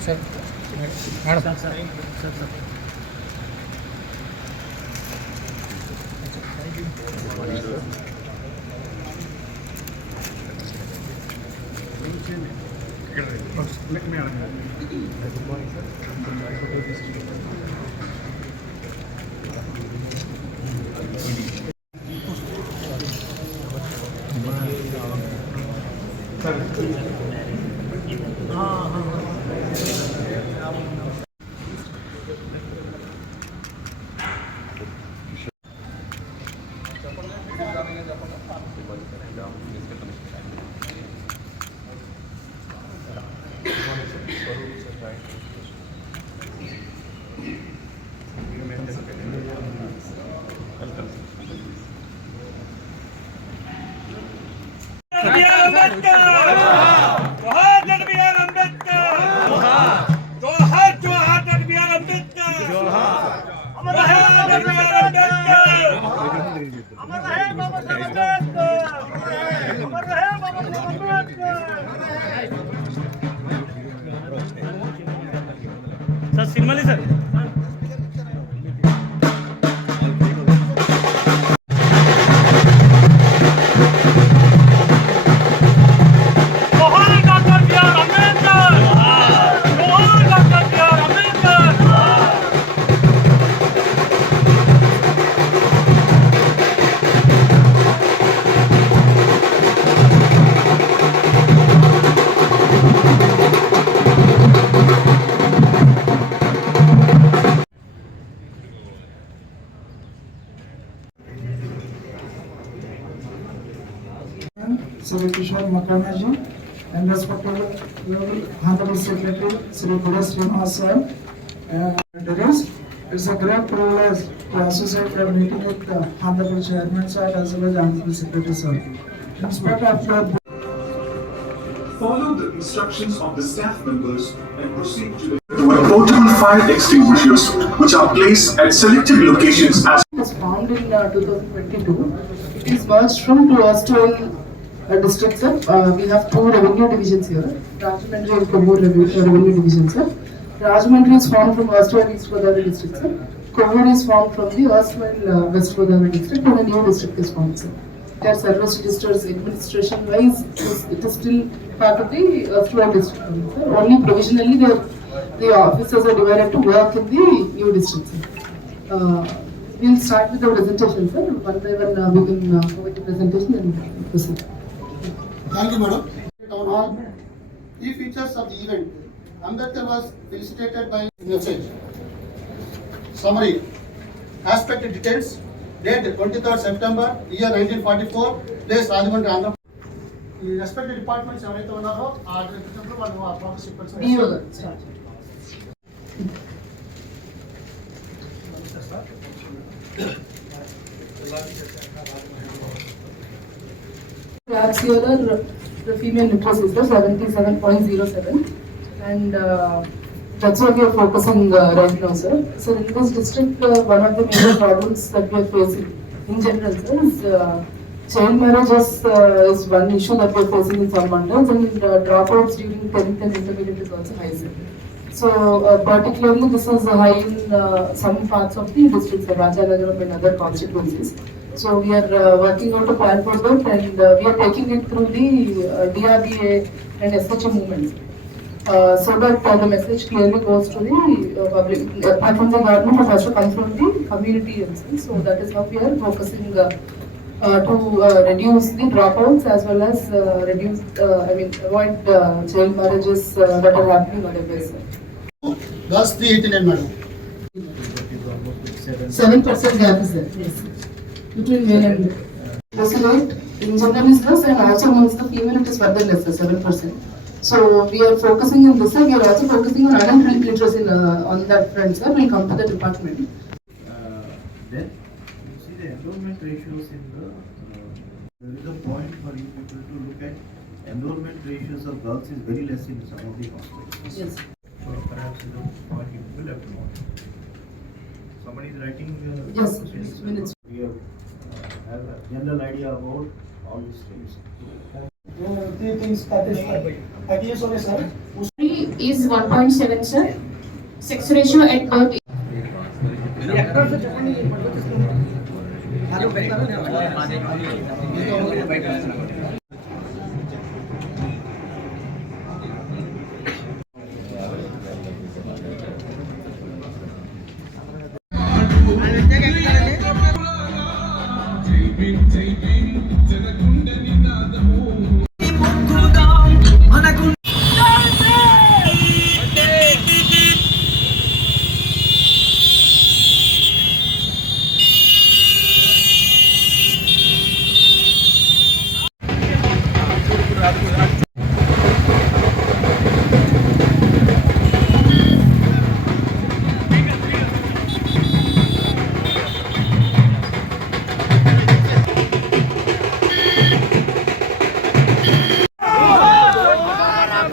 Sir, madam. Sir सिमली sir Sri Kishore Makarnaji and respected Honorable Secretary Sri Buddhas Srinivas it's a great privilege to associate your meeting with the Honorable Chairman sir as well as Honorable Secretary sir. In spite of your follow the instructions of the staff members and proceed to the portable fire extinguishers which are placed at selected locations as it was formed in 2022. It is merged from two erstwhile districts. We have two revenue divisions here, Rajahmundry and Kovoor revenue divisions. Rajahmundry is formed from erstwhile East Godavari district. Kovoor is formed from the erstwhile West Godavari district, and a new district is formed. Their service registers administration wise, it is still part of the erstwhile district. Only provisionally the officers are divided to work in the new district. We'll start with the presentation, sir. One by one, we can go with the presentation and proceed. Thank you, madam. Town hall. Key features of the event. Ambedkar was felicitated by message. Summary. Aspect details. Date 23rd September, year 1944. Place Rajahmundry, Andhra. The respected departments ఎవరైతే ఉన్నారో ఆ డిపార్ట్మెంట్లో వాళ్ళు ఆ ప్రాసెస్ చెప్పారు. Labs here are the female literacy is 77.07, and that's what we are focusing right now, sir. So in this district, one of the major problems that we are facing in general, sir, is child marriages is one issue that we are facing in some mandals, and dropouts during 10th and intermediate is also high, sir. So particularly this is high in some parts of the districts, Rajanagaram and other constituencies. So we are working out a plan for that, and we are taking it through the DRDA and SHA movements. So that the message clearly goes to the public, from the government, but also comes from the community also. So that is how we are focusing to reduce the dropouts as well as reduce, avoid child marriages that are happening nowadays. Girls 389, madam. 7% gap is there. Yes. Between male and this rate in general is less, and also amongst the female it is further less, 7%. So we are focusing in this, we are also focusing on adult literacy on that front, sir. We'll come to the department. Then you see the enrollment ratios in the there is a point for you people to look at enrollment ratios of girls is very less in some of the hospitals. Yes. So perhaps you know point you will have to know. Somebody is writing. Yes, minutes. We have a general idea about all these things. three things that is IPS okay, sir. Is 1.7, sir. Sex ratio at birth.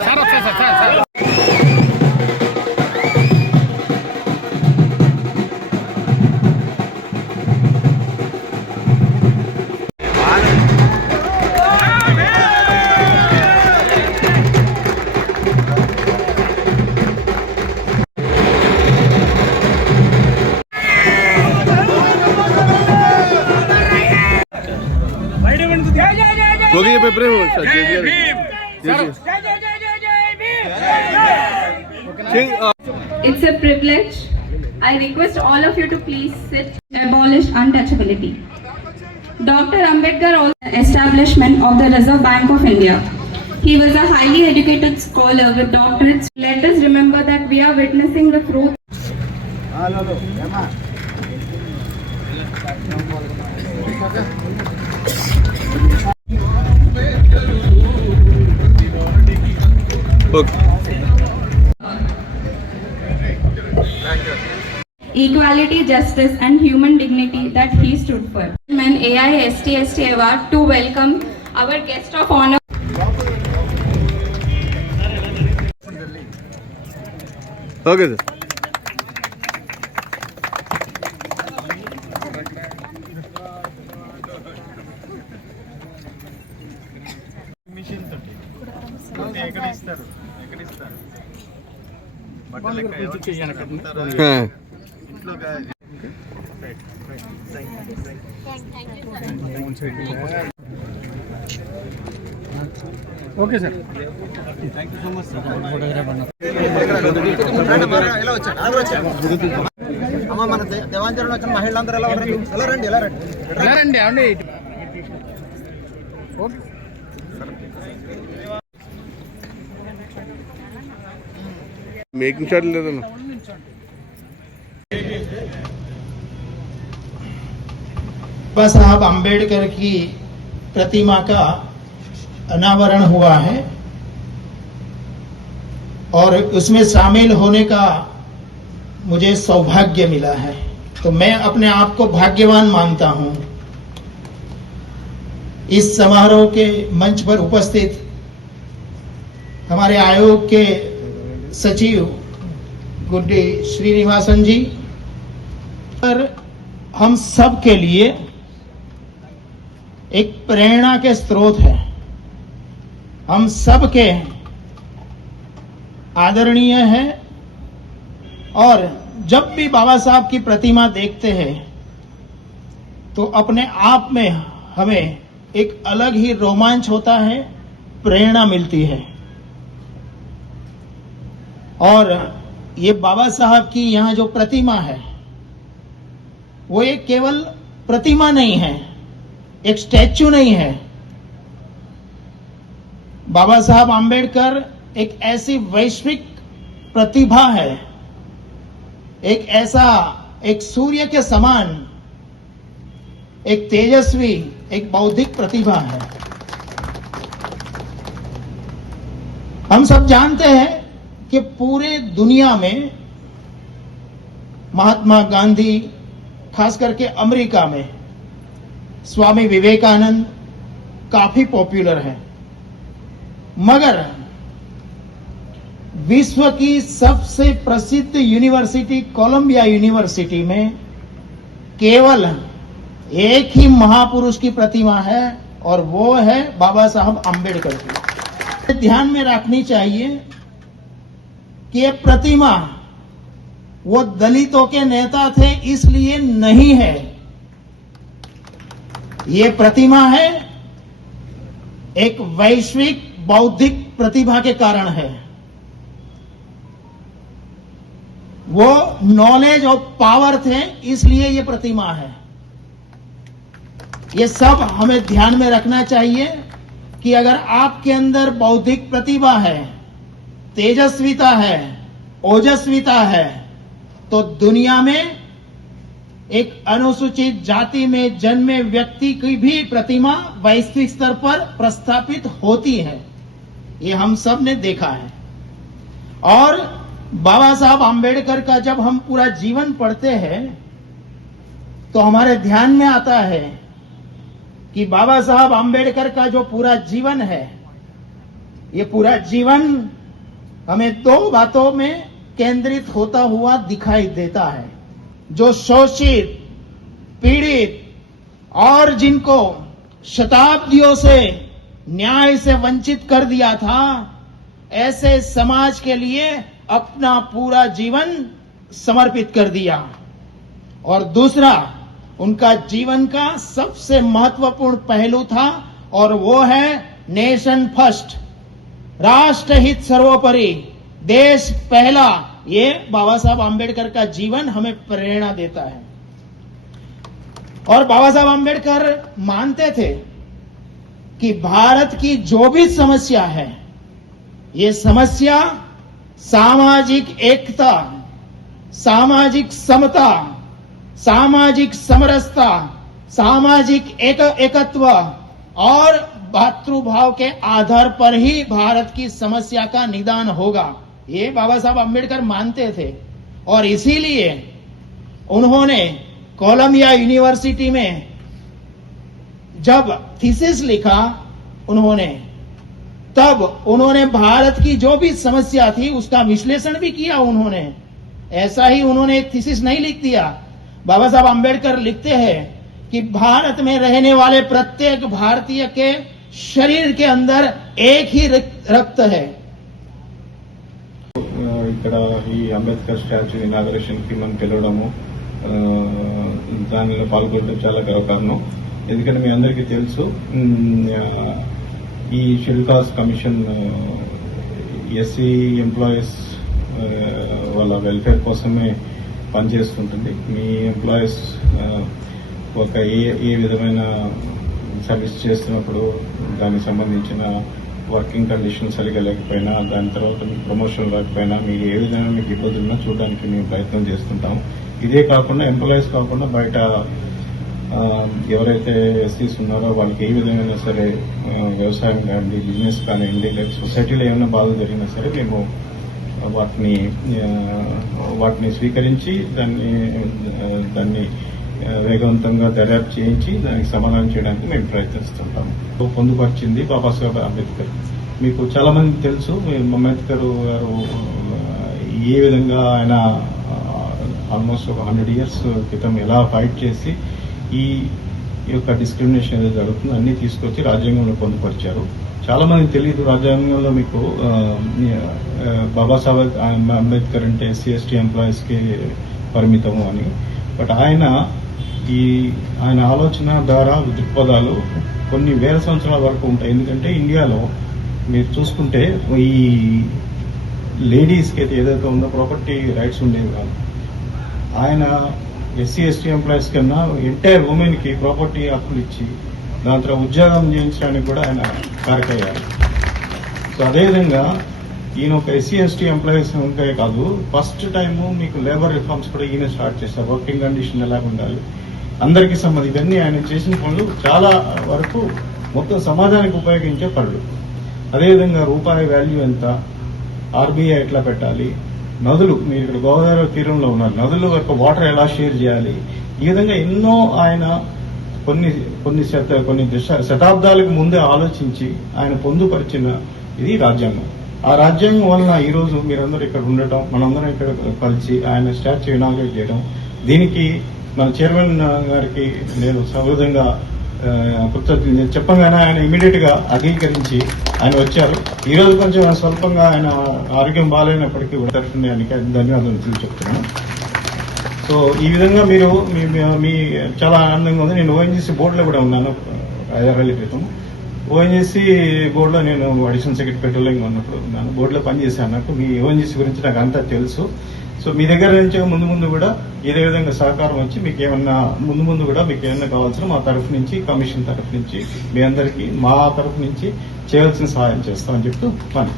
Sir ఒకసారి sir sir sir బయట పెడుతుంది It's a privilege. I request all of you to please sit. Abolish untouchability. Dr. Ambedkar also establishment of the Reserve Bank of India. He was a highly educated scholar with doctorates. Let us remember that we are witnessing the fruit. Equality, justice, and human dignity that he stood for. An AI STST award to welcome our guest of honor. Okay, sir. Okay sir అమ్మ మన దేవాంతరంలో వచ్చిన మహిళలందరూ ఎలా రండి ఎలా రండి ఎలా రండి అండి మేకింగ్ షాట్ లేదన్న बाबा साहब अंबेडकर की प्रतिमा का अनावरण हुआ है और उसमें शामिल होने का मुझे सौभाग्य मिला है, तो मैं अपने आप को भाग्यवान मानता हूं। इस समारोह के मंच पर उपस्थित हमारे आयोग के सचिव गुड्डी श्रीनिवासन जी पर हम सब के लिए एक प्रेरणा के स्रोत है, हम सब के आदरणीय है और जब भी बाबा साहब की प्रतिमा देखते हैं तो अपने आप में हमें एक अलग ही रोमांच होता है, प्रेरणा मिलती है। और ये बाबा साहब की यहाँ जो प्रतिमा है वो एक केवल प्रतिमा नहीं है, एक स्टैच्यू नहीं है। बाबा साहब आंबेडकर एक ऐसी वैश्विक प्रतिभा है, एक ऐसा एक सूर्य के समान एक तेजस्वी एक बौद्धिक प्रतिभा है। हम सब जानते हैं कि पूरे दुनिया में महात्मा गांधी, खास करके अमेरिका में स्वामी विवेकानंद काफी पॉपुलर है, मगर विश्व की सबसे प्रसिद्ध यूनिवर्सिटी कोलंबिया यूनिवर्सिटी में केवल एक ही महापुरुष की प्रतिमा है और वो है बाबा साहब आम्बेडकर की। ध्यान में रखनी चाहिए कि ये प्रतिमा वो दलितों के नेता थे इसलिए नहीं है, ये प्रतिमा है एक वैश्विक बौद्धिक प्रतिभा के कारण है। वो नॉलेज और पावर थे इसलिए ये प्रतिमा है। ये सब हमें ध्यान में रखना चाहिए कि अगर आपके अंदर बौद्धिक प्रतिभा है, तेजस्विता है, ओजस्विता है, तो दुनिया में एक अनुसूचित जाति में जन्मे व्यक्ति की भी प्रतिमा वैश्विक स्तर पर प्रस्थापित होती है। ये हम सब ने देखा है। और बाबा साहब आम्बेडकर का जब हम पूरा जीवन पढ़ते हैं तो हमारे ध्यान में आता है कि बाबा साहब आम्बेडकर का जो पूरा जीवन है, ये पूरा जीवन हमें दो बातों में केंद्रित होता हुआ दिखाई देता है। जो शोषित, पीड़ित और जिनको शताब्दियों से न्याय से वंचित कर दिया था, ऐसे समाज के लिए अपना पूरा जीवन समर्पित कर दिया। और दूसरा, उनका जीवन का सबसे महत्वपूर्ण पहलू था और वो है नेशन फर्स्ट, राष्ट्रहित सर्वोपरि, देश पहला। ये बाबा साहब आम्बेडकर का जीवन हमें प्रेरणा देता है। और बाबा साहब आम्बेडकर मानते थे कि भारत की जो भी समस्या है, ये समस्या सामाजिक एकता, सामाजिक समता, सामाजिक समरसता, सामाजिक एकत्व और भातृभाव के आधार पर ही भारत की समस्या का निदान होगा। ये बाबा साहब आम्बेडकर मानते थे। और इसीलिए उन्होंने कोलंबिया यूनिवर्सिटी में जब थीसिस लिखा तब उन्होंने भारत की जो भी समस्या थी उसका विश्लेषण भी किया। उन्होंने ऐसा ही उन्होंने एक थीसिस नहीं लिख दिया। बाबा साहब आम्बेडकर लिखते हैं कि भारत में रहने वाले प्रत्येक भारतीय के शरीर के अंदर एक ही रक्त है। ఇక్కడ ఈ అంబేద్కర్ స్టాచ్యూ ఇనాగరేషన్ కి మనం పిలవడము, దానిలో పాల్గొనడం చాలా గర్వకారణం. ఎందుకంటే మీ అందరికీ తెలుసు, ఈ schedule caste commission SC employees వాళ్ళ వెల్ఫేర్ కోసమే పనిచేస్తుంటుంది. మీ ఎంప్లాయీస్ ఒక ఏ విధమైన సర్వీస్ చేస్తున్నప్పుడు దానికి సంబంధించిన వర్కింగ్ కండిషన్ సరిగా లేకపోయినా, దాని తర్వాత మీకు ప్రమోషన్ రాకపోయినా, మీకు ఏ విధంగా మీకు ఇబ్బందులున్నా చూడడానికి మేము ప్రయత్నం చేస్తుంటాం. ఇదే కాకుండా ఎంప్లాయీస్ కాకుండా బయట ఎవరైతే ఎస్సీస్ ఉన్నారో వాళ్ళకి ఏ విధంగా సరే వ్యవసాయం కానివ్వండి, బిజినెస్ కానివ్వండి, లేదా సొసైటీలో ఏమైనా బాధ జరిగినా సరే మేము వాటిని స్వీకరించి దాన్ని వేగవంతంగా దర్యాప్తు చేయించి దానికి సమాధానం చేయడానికి మేము ప్రయత్నిస్తుంటాము. పొందుపరిచింది బాబాసాహెబ్ అంబేద్కర్. మీకు చాలా మంది తెలుసు, అంబేద్కర్ గారు ఏ విధంగా ఆయన ఆల్మోస్ట్ ఒక 100 years క్రితం ఎలా ఫైట్ చేసి ఈ యొక్క డిస్క్రిమినేషన్ ఏదో జరుగుతుందో అన్ని తీసుకొచ్చి రాజ్యాంగంలో పొందుపరిచారు. చాలా మందికి తెలియదు రాజ్యాంగంలో మీకు బాబాసాహెబ్ అంబేద్కర్ అంటే ఎస్సీ ఎస్టీ ఎంప్లాయీస్ కి పరిమితము అని. బట్ ఆయన ఆలోచన ద్వారా దృక్పథాలు కొన్ని వేల సంవత్సరాల వరకు ఉంటాయి. ఎందుకంటే ఇండియాలో మీరు చూసుకుంటే ఈ లేడీస్కి అయితే ఏదైతే ఉందో ప్రాపర్టీ రైట్స్ ఉండేవి కాదు. ఆయన ఎస్సీ ఎస్టీ ఎంప్లాయీస్ కన్నా ఎంటైర్ ఉమెన్ కి ప్రాపర్టీ హక్కులు ఇచ్చి దాని తర్వాత ఉద్యోగం చేయించడానికి కూడా ఆయన కారకయ్యారు. సో అదేవిధంగా ఈయన ఒక ఎస్సీ ఎస్టీ ఎంప్లాయీస్ కాదు, ఫస్ట్ టైము మీకు లేబర్ రిఫార్మ్స్ కూడా ఈయన స్టార్ట్ చేశారు. వర్కింగ్ కండిషన్ ఎలా ఉండాలి, అందరికీ సంబంధించి ఇవన్నీ ఆయన చేసిన పనులు చాలా వరకు మొత్తం సమాజానికి ఉపయోగించే పనులు. అదేవిధంగా రూపాయి వాల్యూ ఎంత, ఆర్బీఐ ఎట్లా పెట్టాలి, నదులు, మీరు ఇక్కడ గోదావరి తీరంలో ఉన్నారు, నదుల యొక్క వాటర్ ఎలా షేర్ చేయాలి, ఈ విధంగా ఎన్నో ఆయన కొన్ని శతాబ్దాలకు ముందే ఆలోచించి ఆయన పొందుపరిచిన ఇది రాజ్యాంగం. ఆ రాజ్యాంగం వలన ఈ రోజు మీరందరూ ఇక్కడ ఉండటం, మనందరం ఇక్కడ కలిసి ఆయన స్టాచ్యూ ఇనాగ్రేట్ చేయడం, దీనికి మన చైర్మన్ గారికి నేను సవిధంగా కృతజ్ఞత చెప్పగానే ఆయన ఇమీడియట్ గా అంగీకరించి ఆయన వచ్చారు. ఈ రోజు కొంచెం స్వల్పంగా ఆయన ఆరోగ్యం బాగాలేనప్పటికీ కూడా తరఫున ఆయనకి ధన్యవాదాలు చెప్తున్నాను. సో ఈ విధంగా మీరు మీ చాలా ఆనందంగా ఉంది. నేను ఓఎన్జీసీ బోర్డులో కూడా ఉన్నాను 5 ఏళ్ల క్రితం. ఓఎన్జీసీ బోర్డులో నేను అడిషనల్ సెక్రటరీ పెట్రోలింగ్ ఉన్నప్పుడు ఉన్నాను. బోర్డులో పనిచేశాను. నాకు మీ ఓఎన్జీసీ గురించి నాకు అంతా తెలుసు. సో మీ దగ్గర నుంచి ముందు కూడా ఇదే విధంగా సహకారం వచ్చి మీకు ఏమన్నా ముందు కూడా మీకు ఏమన్నా కావాల్సిన మా తరఫు నుంచి కమిషన్ తరఫు నుంచి మీ అందరికీ మా తరఫు నుంచి చేయాల్సిన సహాయం చేస్తామని చెప్తూ పని